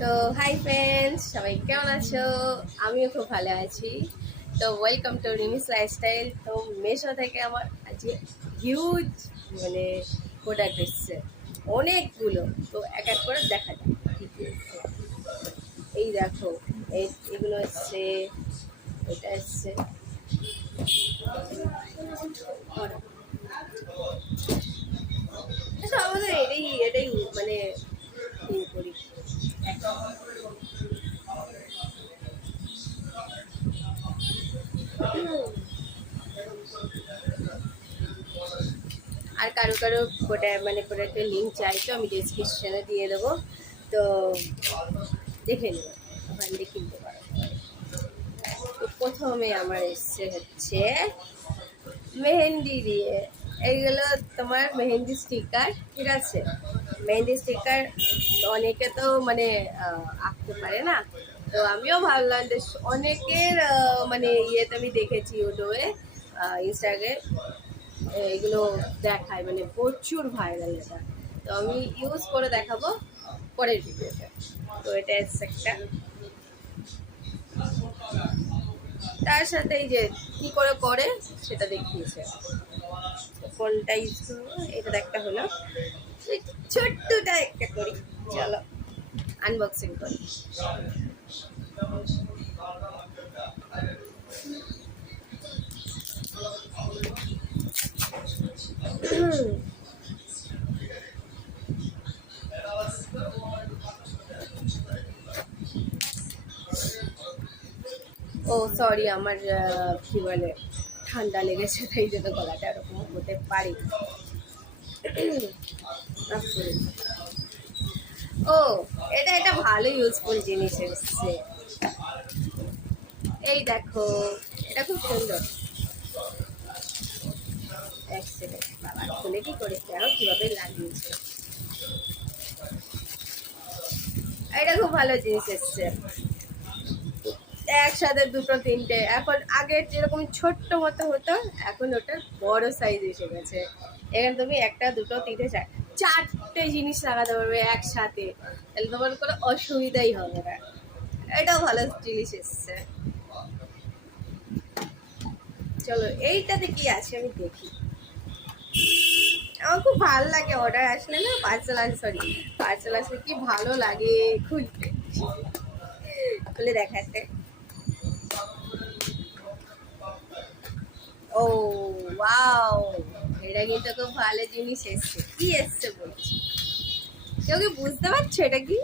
তো hi friends, সবাই কেমন আছো? আমিও খুব ভালো আছি। তো ওয়েলকাম টু রিমিস লাইফস্টাইল। তো মেশো থেকে আমার আজকে হিউজ মানে প্রোডাক্ট এসছে, অনেকগুলো। তো এক এক করে দেখা যাক কী কী এসছে। এই দেখো, এগুলো এসছে, এটা এসছে। আমাদের এটাই এটাই মানে ইয়ে করি। আর কারো কারো মানে প্রোডাক্টের লিঙ্ক চাই তো আমি ডিসক্রিপশানে দিয়ে দেবো। তো দেখে নেবো, ওখান দিয়ে কিনতে পারো। তো প্রথমে আমার এসছে হচ্ছে মেহেন্দি দিয়ে। এইগুলো তোমার মেহেন্দি স্টিকার, ঠিক আছে? মেহেন্দি স্টিকার অনেকে তো মানে আঁকতে পারে না। তো আমিও ভাবলাম যে অনেকের মানে ইয়েতে আমি দেখেছি ইউটিউবে, ইনস্টাগ্রামে এগুলো দেখায়, মানে প্রচুর ভাইরাল এটা। তো আমি ইউজ করে দেখাবো পরের ভিডিওতে। তো এটা এসছে একটা। তার সাথে এই যে কি করে করে সেটা দেখিয়েছে। কোনটা ইউজ করবো, এটা একটা হলো। ছোট্টটা একটা করি, চলো আনবক্সিং করি। ও সরি, আমার কি বলে ঠান্ডা লেগেছে, তাই জন্য গলাটা এরকম হতে পারে। ও, এটা একটা ভালো ইউজফুল জিনিস এসছে। এই দেখো, এটা খুব সুন্দর। এক সেকেন্ড, বাবা খুলে কি করে দেখো কিভাবে লাগিয়েছে। এটা খুব ভালো জিনিস এসছে, একসাথে দুটো তিনটে। এখন আগে যেরকম ছোট্ট মতো হতো, এখন ওটার বড় সাইজ এসে গেছে। এখানে তুমি একটা দুটো তিনটে চারটে জিনিস লাগাতে পারবে একসাথে, তাহলে তোমার কোনো অসুবিধাই হবে না। এটাও ভালো জিনিস এসছে। চলো এইটাতে কি আছে আমি দেখি। আমার খুব ভালো লাগে অর্ডার আসলে না, পার্সেল আসলে কি ভালো লাগে খুলতে, খুলে দেখাতে। ও ওয়াও, এটা কিন্তু খুব ভালো জিনিস এসছে। কি এসছে বলছি, কেউ কি বুঝতে পারছো এটা কি?